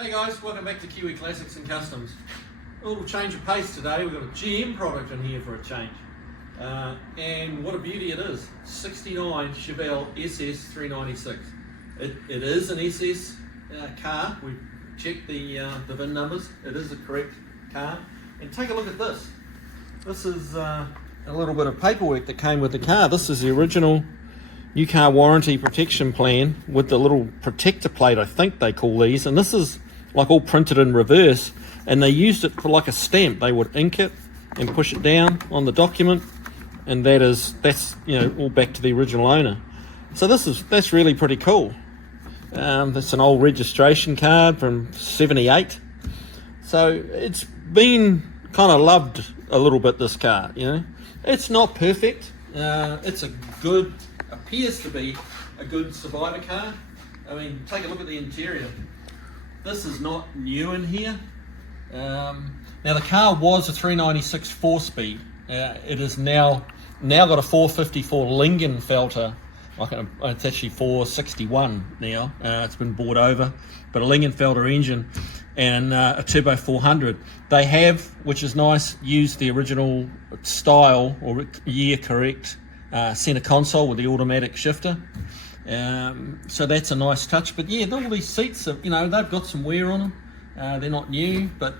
Hey guys, welcome back to Kiwi Classics and Customs. A little change of pace today. We've got a GM product in here for a change. And what a beauty it is. 69 Chevelle SS 396. It is an SS car. We've checked the VIN numbers. It is the correct car. And take a look at this. This is a little bit of paperwork that came with the car. This is the original new car warranty protection plan with the little protector plate, I think they call these. And this is like all printed in reverse, and they used it for like a stamp. They would ink it and push it down on the document, and that's all back to the original owner. So that's really pretty cool. That's an old registration card from '78. So it's been kind of loved a little bit, this car. It's not perfect. It's appears to be a good survivor car. I mean, take a look at the interior. This is not new in here. Now the car was a 396 4-speed. It is now got a 454 Lingenfelter. It's actually 461 now. It's been bought over, but a Lingenfelter engine and a turbo 400. They have, which is nice, used the original style or year correct center console with the automatic shifter. So that's a nice touch. But yeah, all these seats have, they've got some wear on them. They're not new, but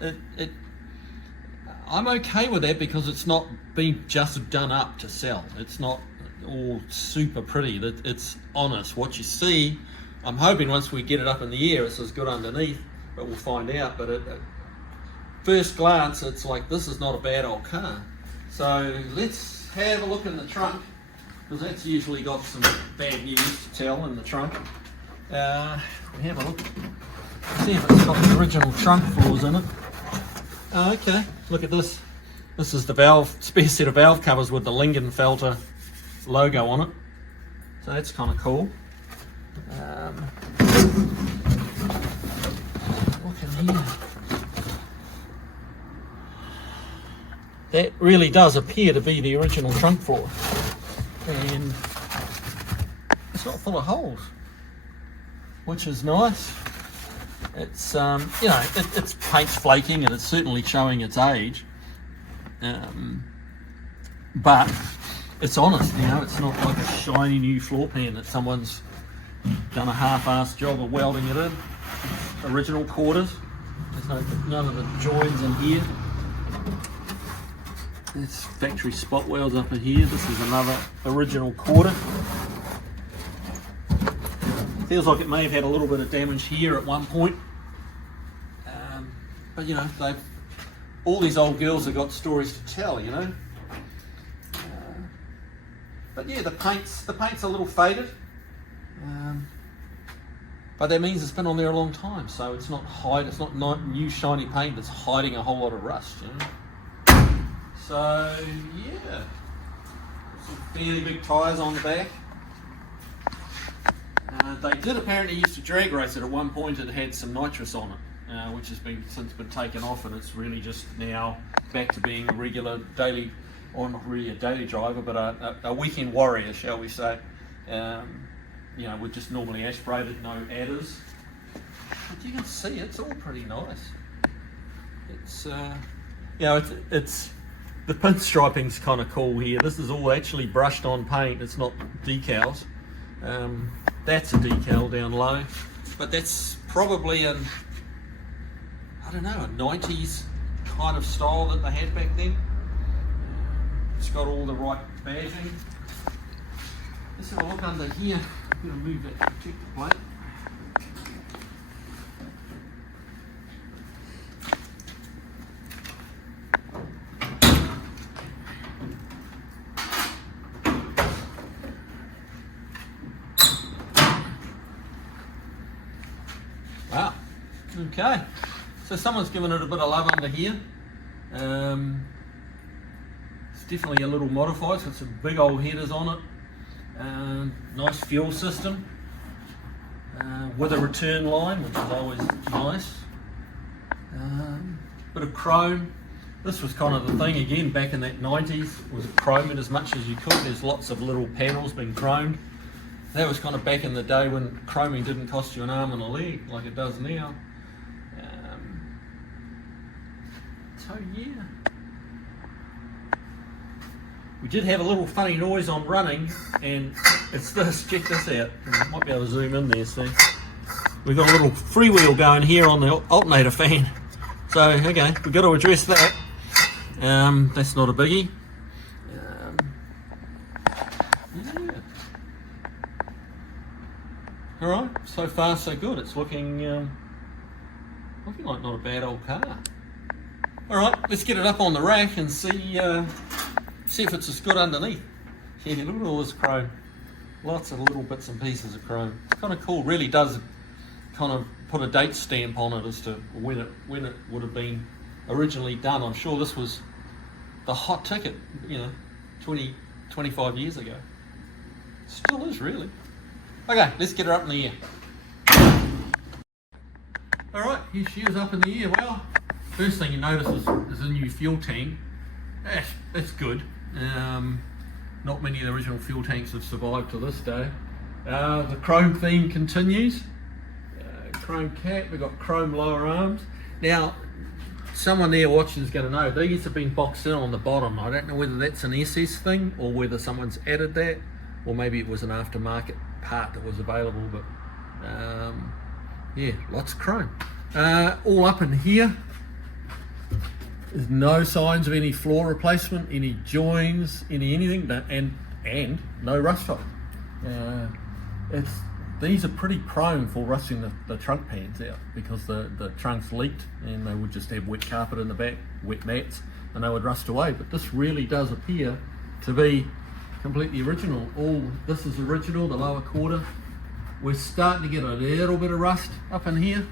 I'm okay with that because it's not been just done up to sell. It's not all super pretty. It's honest. What you see, I'm hoping once we get it up in the air, it's as good underneath, but we'll find out. But at first glance, it's like, this is not a bad old car. So let's have a look in the trunk, because that's usually got some bad news to tell in the trunk. We'll have a look, see if it's got the original trunk floors in it. Okay, look at this. This is the spare set of valve covers with the Lingenfelter logo on it. So that's kind of cool. Look in here. That really does appear to be the original trunk floor. And it's not full of holes, which is nice. It's its paint's flaking and it's certainly showing its age, but it's honest. It's not like a shiny new floor pan that someone's done a half-assed job of welding it in. It's original quarters. There's none of the joins in here. There's factory spot welds up in here. This is another original quarter. Feels like it may have had a little bit of damage here at one point. But all these old girls have got stories to tell, But yeah, the paint's a little faded. But that means it's been on there a long time, so it's not new shiny paint that's hiding a whole lot of rust, So yeah, some fairly big tyres on the back. They did apparently used to drag race it at one point. It had some nitrous on it, which has since been taken off, and it's really just now back to being a regular daily, or not really a daily driver, but a weekend warrior, shall we say. With just normally aspirated, no adders. But you can see it's all pretty nice. It's it's the pinstriping's kind of cool here. This is all actually brushed on paint. It's not decals. That's a decal down low, but that's probably a 90s kind of style that they had back then. It's got all the right badging. Let's have a look under here. I'm going to move that protector plate. Wow, okay, so someone's given it a bit of love under here. It's definitely a little modified, so it's some big old headers on it. Nice fuel system with a return line, which is always nice. Bit of chrome. This was kind of the thing again back in that 90s, was chrome it as much as you could. There's lots of little panels being chromed. That was kind of back in the day when chroming didn't cost you an arm and a leg like it does now. So yeah. We did have a little funny noise on running, and it's this, check this out. I might be able to zoom in there, see. We've got a little freewheel going here on the alternator fan. So, okay, we've got to address that. That's not a biggie. Yeah. Alright, so far so good. It's looking like not a bad old car. Alright, let's get it up on the rack and see if it's as good underneath. Yeah, look at all this chrome. Lots of little bits and pieces of chrome. It's kind of cool, really does kind of put a date stamp on it as to when it would have been originally done. I'm sure this was the hot ticket, 20, 25 years ago. Still is, really. Okay, let's get her up in the air. Alright, here she is up in the air. Well, first thing you notice is a new fuel tank. That's good. Not many of the original fuel tanks have survived to this day. The chrome theme continues. Chrome cap, we've got chrome lower arms. Now, someone there watching is going to know, these have been boxed in on the bottom. I don't know whether that's an SS thing or whether someone's added that, or maybe it was an aftermarket part that was available, but yeah, lots of chrome. All up in here, there's no signs of any floor replacement, any joins, anything, and no rust on. These are pretty prone for rusting the trunk pans out, because the trunks leaked and they would just have wet carpet in the back, wet mats, and they would rust away. But this really does appear to be completely original. All this is original, the lower quarter. We're starting to get a little bit of rust up in here,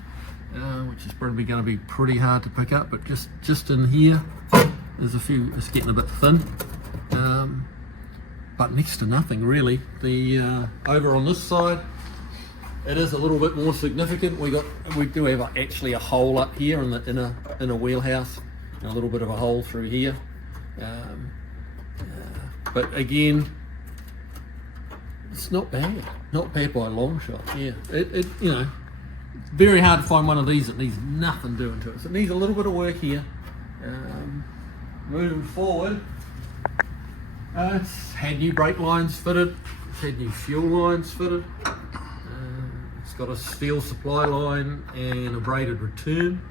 which is probably going to be pretty hard to pick up, but just in here there's a few. It's getting a bit thin, but next to nothing really. The over on this side, it is a little bit more significant. We do have actually a hole up here in the inner wheelhouse, and a little bit of a hole through here. But again, it's not bad by a long shot. Yeah, it very hard to find one of these that needs nothing doing to it. So it needs a little bit of work here. Moving forward, it's had new brake lines fitted. It's had new fuel lines fitted. It's got a steel supply line and a braided return.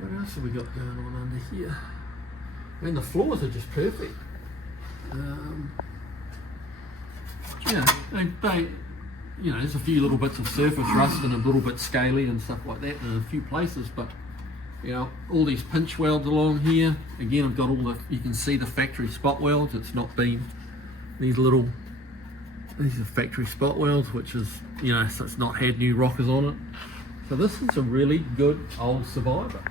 What else have we got going on under here? I mean, the floors are just perfect. There's a few little bits of surface rust and a little bit scaly and stuff like that in a few places, but all these pinch welds along here. Again, I've got you can see the factory spot welds. It's not been these are factory spot welds, which is, so it's not had new rockers on it. So this is a really good old survivor.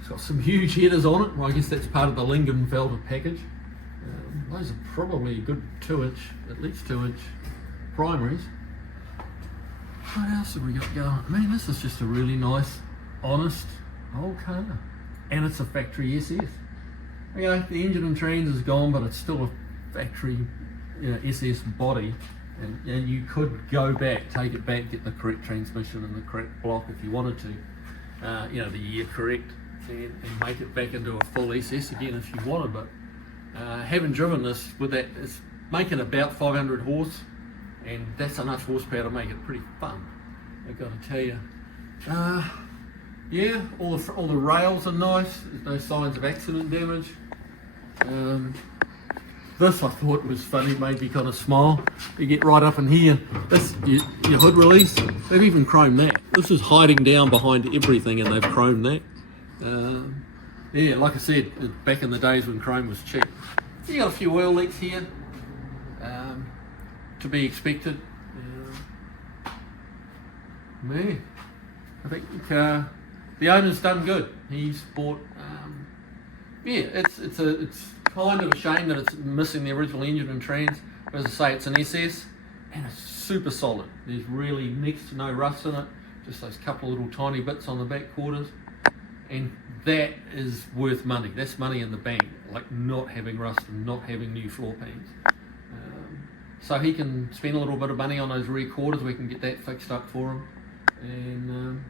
It's got some huge headers on it. Well, I guess that's part of the Lingenfelder package. Those are probably a good 2-inch, at least 2-inch primaries. What else have we got going? I mean, this is just a really nice, honest old car. And it's a factory SS. Okay, the engine and trans is gone, but it's still a factory SS body. And you could go back, take it back, get the correct transmission and the correct block if you wanted to. The year correct, and make it back into a full SS again if you wanted. But having driven this with that, it's making about 500 horse, and that's enough horsepower to make it pretty fun, I've got to tell you. Yeah, all the rails are nice. There's no signs of accident damage. This I thought was funny, made me kind of smile. You get right up in here, this your hood release, they've even chromed that. This is hiding down behind everything, and they've chromed that. Yeah, like I said, back in the days when chrome was cheap. You got a few oil leaks here, to be expected. Man, I think the owner's done good. He's bought. It's kind of a shame that it's missing the original engine and trans. As I say, it's an SS, and it's super solid. There's really next to no rust in it. Just those couple of little tiny bits on the back quarters, and that is worth money. That's money in the bank, like not having rust and not having new floor pans. So he can spend a little bit of money on those rear quarters. We can get that fixed up for him. and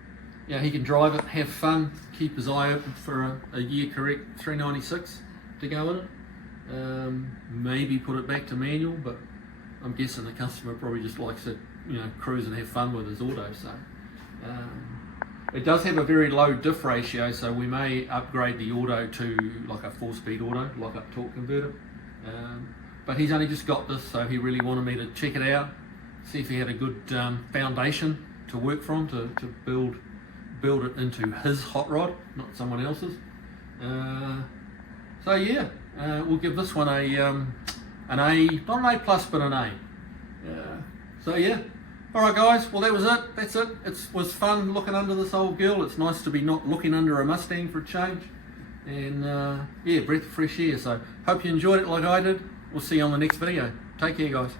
yeah, he can drive it, have fun, keep his eye open for a year correct 396 to go in it. Maybe put it back to manual, but I'm guessing the customer probably just likes it, you know, cruise and have fun with his auto. So it does have a very low diff ratio, so we may upgrade the auto to like a 4-speed auto, lock-up torque converter. But he's only just got this, so he really wanted me to check it out, see if he had a good foundation to work from to build it into his hot rod, not someone else's. So yeah, we'll give this one an A, not an A plus, but an A. So yeah, all right guys, well that was it, that's it. It was fun looking under this old girl. It's nice to be not looking under a Mustang for a change, and yeah, breath of fresh air. So hope you enjoyed it like I did. We'll see you on the next video. Take care guys.